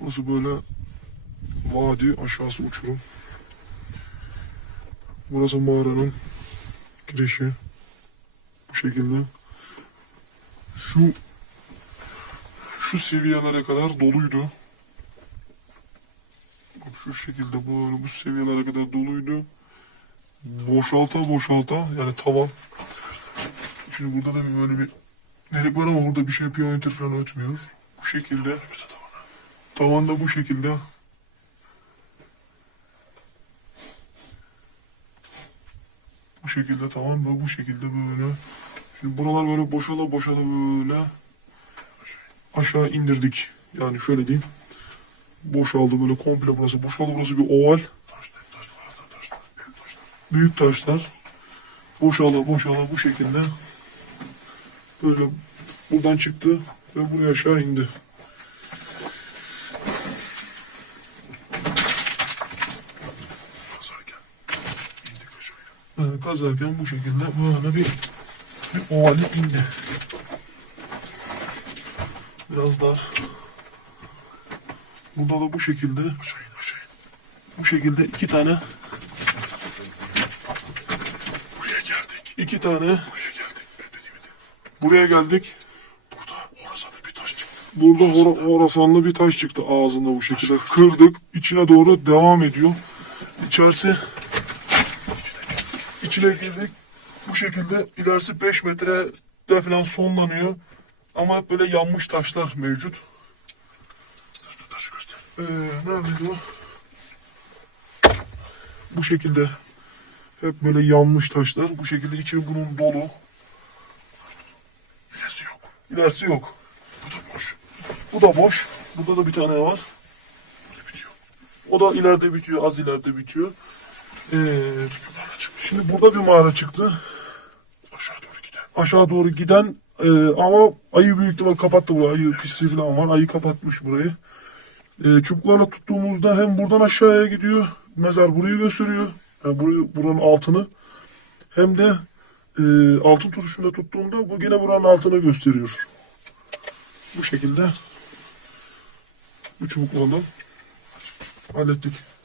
Burası böyle vadi, aşağısı uçurum. Burası mağaranın girişi. Bu şekilde. Şu şu seviyelere kadar doluydu. Şu şekilde böyle bu seviyelere kadar doluydu. Boşalta boşalta yani tavan. Şimdi burada da bir böyle bir delik var ama burada bir şey piyometre falan ötmüyor. Bu şekilde. Tavan da bu şekilde. Bu şekilde tavan ve bu şekilde böyle. Şimdi buralar böyle boşala boşala böyle aşağı indirdik. Yani şöyle diyeyim. Boşaldı böyle komple burası. Boşaldı burası bir oval. Büyük taşlar. Boşala boşala bu şekilde. Böyle buradan çıktı ve buraya aşağı indi. Aşağıya. Böyle kazarken bu şekilde böyle bir, bir ovale indi. Biraz dar. Burada da bu şekilde bu şekilde iki tane Buraya geldik. iki tane Buraya geldik. Ben dediğimi de. buraya geldik. Burada Horasan'ın bir taş çıktı. Burada hora- horasanlı bir taş çıktı ağzında bu şekilde. Kırdık. içine doğru devam ediyor. İçerisi içine girdik. Bu şekilde ilerisi 5 metrede falan sonlanıyor. Ama hep böyle yanmış taşlar mevcut. Ee, neredeydi o? Bu şekilde hep böyle yanmış taşlar. Bu şekilde içi bunun dolu. İlerisi yok. İlerisi yok. Bu da boş. Bu da boş. Burada da bir tane var. O da ileride bitiyor, az ileride bitiyor. Ee. Şimdi burada bir mağara çıktı. Aşağı doğru giden. Aşağı doğru giden e, ama ayı büyük ihtimal kapattı burayı. Ayı pisliği falan var. Ayı kapatmış burayı. E, çubuklarla tuttuğumuzda hem buradan aşağıya gidiyor. Mezar burayı gösteriyor. Yani burayı, buranın altını. Hem de e, altın tutuşunda tuttuğumda bu yine buranın altını gösteriyor. Bu şekilde bu çubuklarla hallettik.